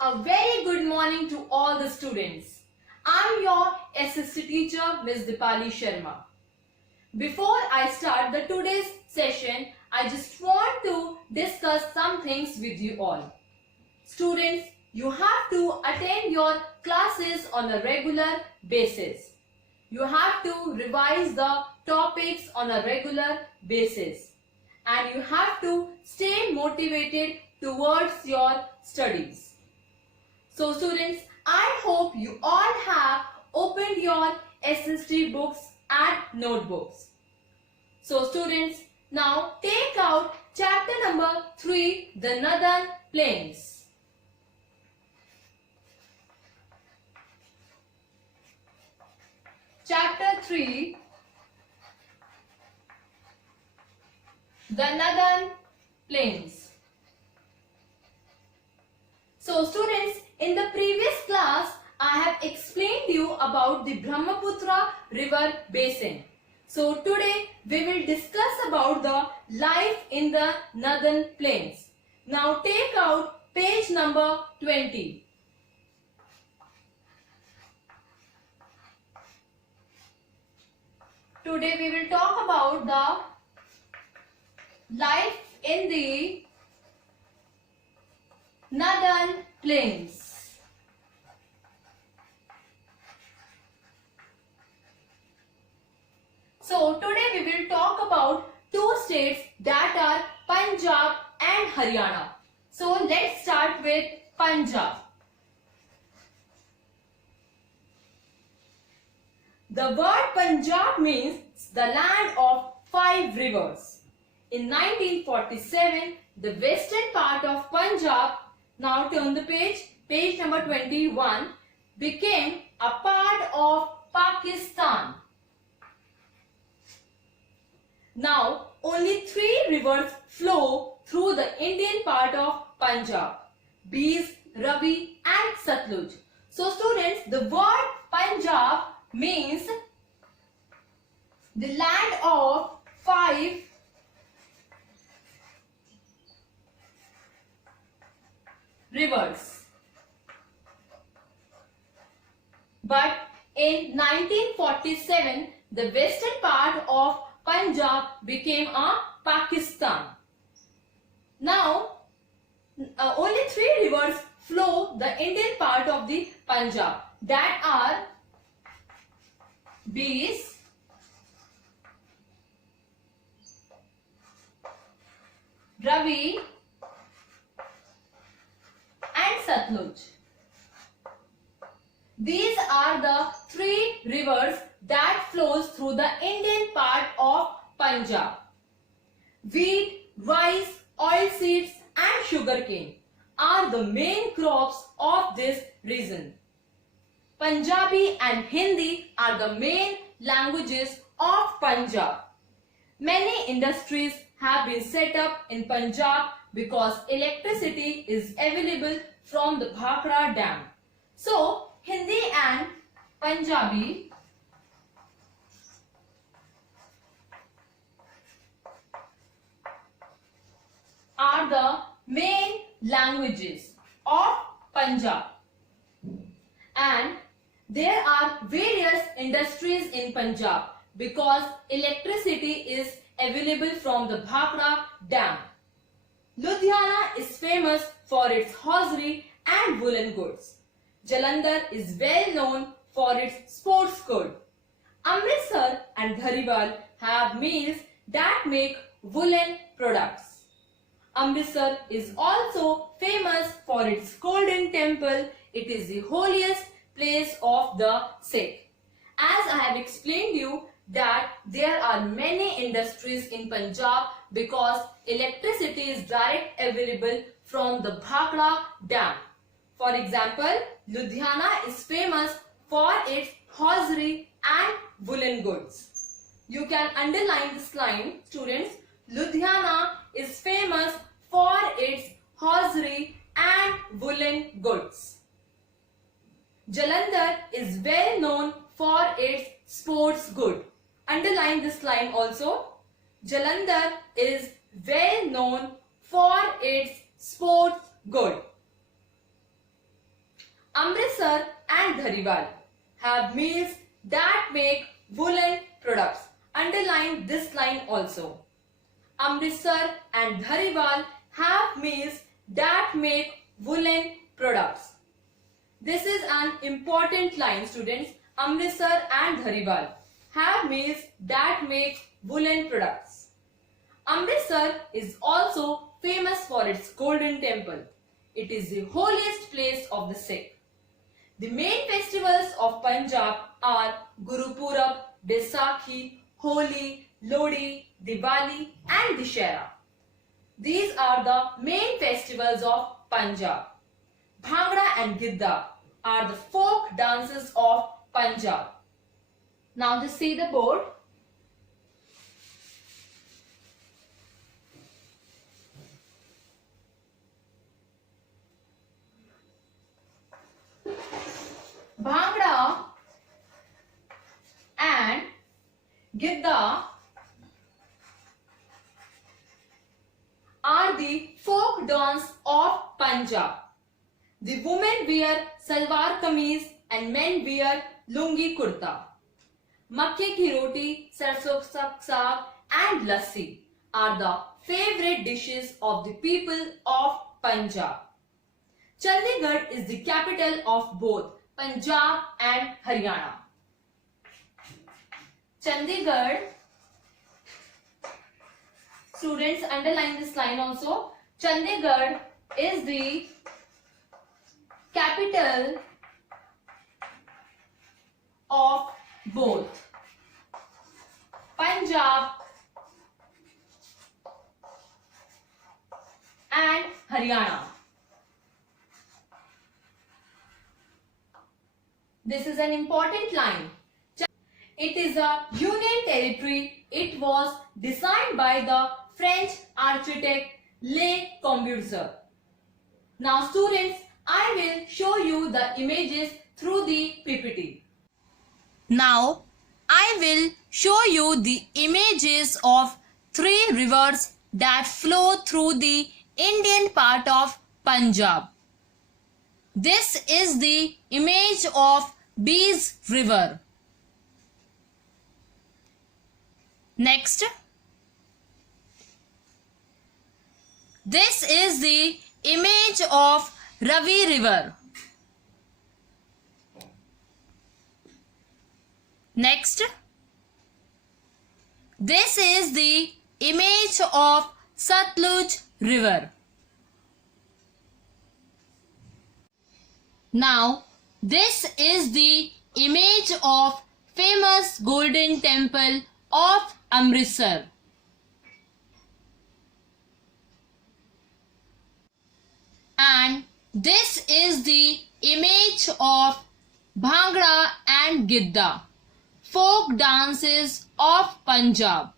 A very good morning to all the students. I'm your SSC teacher, Ms. Dipali Sharma. Before I start the today's session, I just want to discuss some things with you all. Students, you have to attend your classes on a regular basis. You have to revise the topics on a regular basis. And you have to stay motivated towards your studies. So students, I hope you all have opened your SST books and notebooks. So students, now take out chapter number 3, the Northern Plains. Chapter 3, the Northern Plains. So students, in the previous class, I have explained you about the Brahmaputra river basin. So today we will discuss about the life in the Northern Plains. Now take out page number 20. Today we will talk about the life in the Northern Plains. So today we will talk about two states that are Punjab and Haryana. So let's start with Punjab. The word Punjab means the land of 5 rivers. In 1947, the western part of Punjab, now turn the page number 21, became a part of Pakistan. Now, only 3 rivers flow through the Indian part of Punjab: Beas, Ravi and Satluj. So students, the word Punjab means the land of 5 rivers. But in 1947, the western part of Punjab became a Pakistan. Now, only 3 rivers flow the Indian part of the Punjab. That are Beas, Ravi and Satluj. These are the 3 rivers that flows through the Indian part of Punjab. Wheat, rice, oilseeds and sugarcane are the main crops of this region. Punjabi and Hindi are the main languages of Punjab. Many industries have been set up in Punjab because electricity is available from the Bhakra Dam. So, Hindi and Punjabi are the main languages of Punjab. And there are various industries in Punjab because electricity is available from the Bhakra Dam. Ludhiana is famous for its hosiery and woolen goods. Jalandhar is well known for its sports goods. Amritsar and Dhariwal have mills that make woolen products. Amritsar is also famous for its Golden Temple. It is the holiest place of the Sikh. As I have explained you that there are many industries in Punjab because electricity is direct available from the Bhakra Dam. For example, Ludhiana is famous for its hosiery and woolen goods. You can underline this line, students. Ludhiana is famous for its hosiery and woolen goods. Jalandhar is well known for its sports goods. Underline this line also. Jalandhar is well known for its sports good. Amritsar and Dhariwal have mills that make woolen products. Underline this line also. Amritsar and Dhariwal have mills that make woolen products. This is an important line, students. Amritsar and Dhariwal have mills that make woolen products. Amritsar is also famous for its Golden Temple. It is the holiest place of the Sikh. The main festivals of Punjab are Guru Purab, Baisakhi, Holi, Lodi, Diwali and Dussehra. These are the main festivals of Punjab. Bhangra and Gidda are the folk dances of Punjab. Now just see the board. Bhangra and Gidda are the folk dance of Punjab. The women wear salwar kameez and men wear lungi kurta. Makke ki roti, sarson ka saag and lassi are the favorite dishes of the people of Punjab. Chandigarh is the capital of both Punjab and Haryana. Chandigarh, students underline this line also. Chandigarh is the capital of both Punjab and Haryana. This is an important line. It is a union territory. It was designed by the French architect Le Corbusier. Now students, I will show you the images through the PPT. Now I will show you the images of three rivers that flow through the Indian part of Punjab. This is the image of Beas River. Next, this is the image of Ravi River. Next, this is the image of Satluj River. Now, this is the image of famous Golden Temple of Amritsar. And this is the image of Bhangra and Gidda, folk dances of Punjab.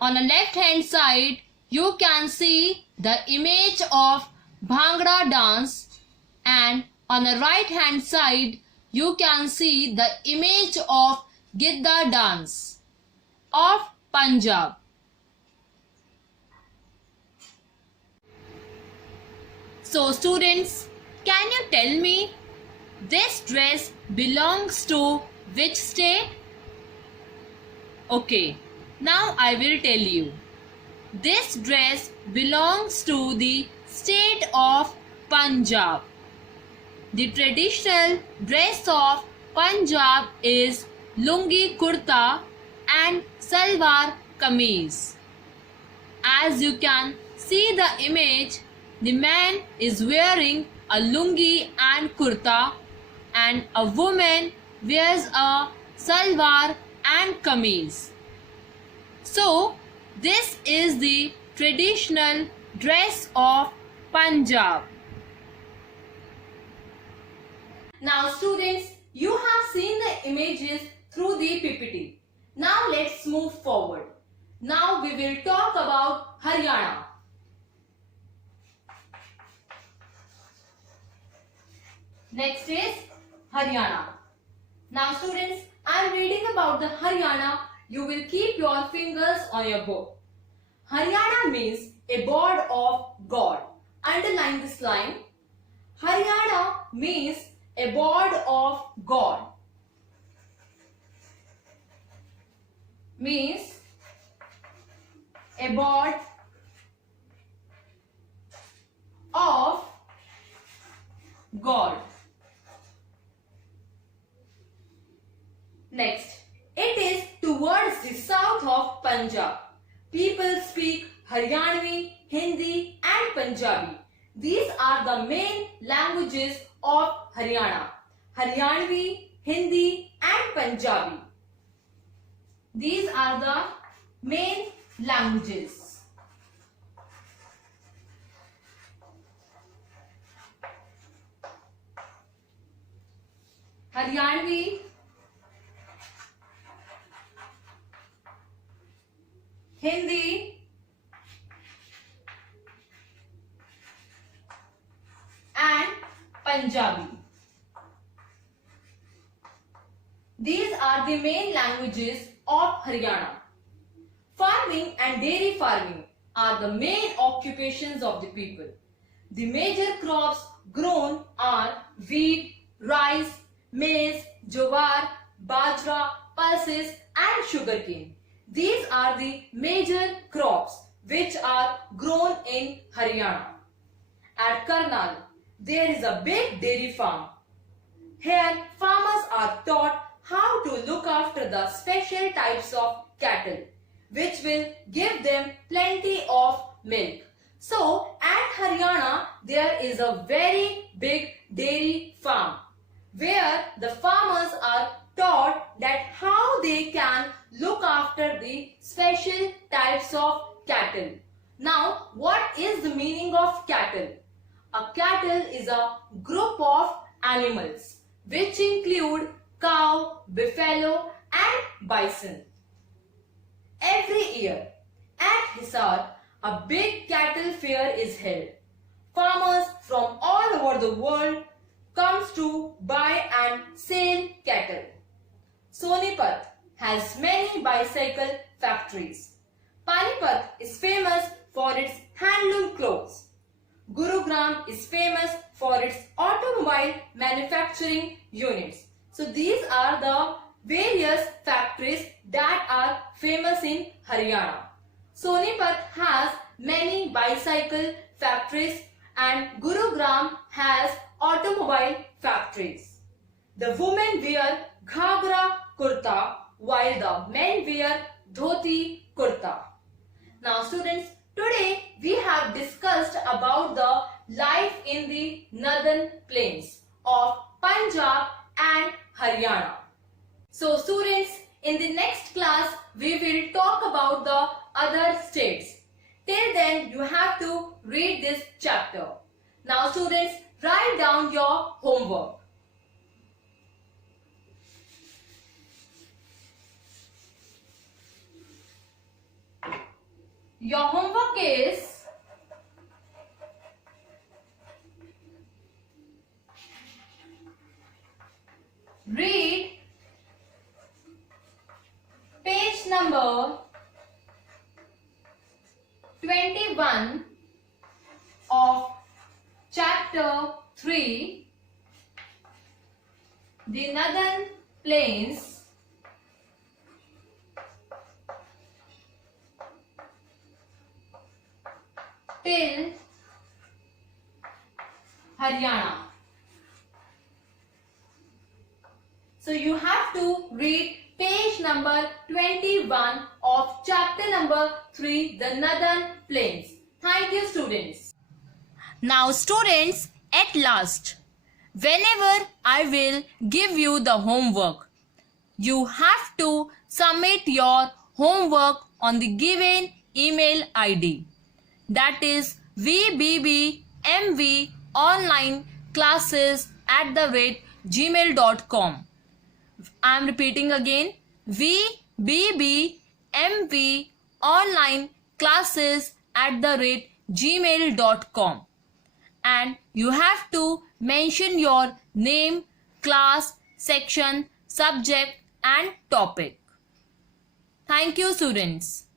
On the left hand side, you can see the image of Bhangra dance, and on the right hand side, you can see the image of Gidda dance of Punjab. So students, can you tell me this dress belongs to which state? Okay, now I will tell you. This dress belongs to the state of Punjab. The traditional dress of Punjab is lungi kurta and salwar kameez. As you can see the image, the man is wearing a lungi and kurta and a woman wears a salwar and kameez. So, this is the traditional dress of Punjab. Now students, you have seen the images through the PPT. Now let's move forward. Now we will talk about Haryana. Next is Haryana. Now students, I am reading about the Haryana. You will keep your fingers on your book. Haryana means a board of God. Underline this line. Haryana means abode of God. Means abode of God. Next, it is towards the south of Punjab. People speak Haryanvi, Hindi and Punjabi. These are the main languages of Haryana. Haryanvi, Hindi and Punjabi. These are the main languages. Haryanvi, Hindi and Punjabi. These are the main languages of Haryana. Farming and dairy farming are the main occupations of the people. The major crops grown are wheat, rice, maize, jowar, bajra, pulses and sugarcane. These are the major crops which are grown in Haryana. At Karnal, there is a big dairy farm. Here, farmers are taught how to look after the special types of cattle, which will give them plenty of milk. So, at Haryana, there is a very big dairy farm, where the farmers are taught that how they can look after the special types of cattle. Now, what is the meaning of cattle? A cattle is a group of animals which include cow, buffalo and bison. Every year at Hisar, a big cattle fair is held. Farmers from all over the world comes to buy and sell cattle. Sonipat has many bicycle factories. Panipat is famous for its handloom clothes. Gurugram is famous for its automobile manufacturing units. So these are the various factories that are famous in Haryana. Sonipat has many bicycle factories and Gurugram has automobile factories. The women wear ghagra kurta while the men wear dhoti kurta. Now students, today we have discussed about the life in the northern plains of Punjab and Haryana. So students, in the next class we will talk about the other states. Till then you have to read this chapter. Now students, write down your homework. Your homework is read page number 21 of chapter 3, the Northern Plains till Haryana. So you have to read page number 21 of chapter number 3, the Northern Plains. Thank you students. Now students, at last, whenever I will give you the homework, you have to submit your homework on the given email ID. That is vbbmvonlineclasses@gmail.com. I am repeating again, vbbmvonlineclasses@gmail.com, and you have to mention your name, class, section, subject and topic. Thank you students.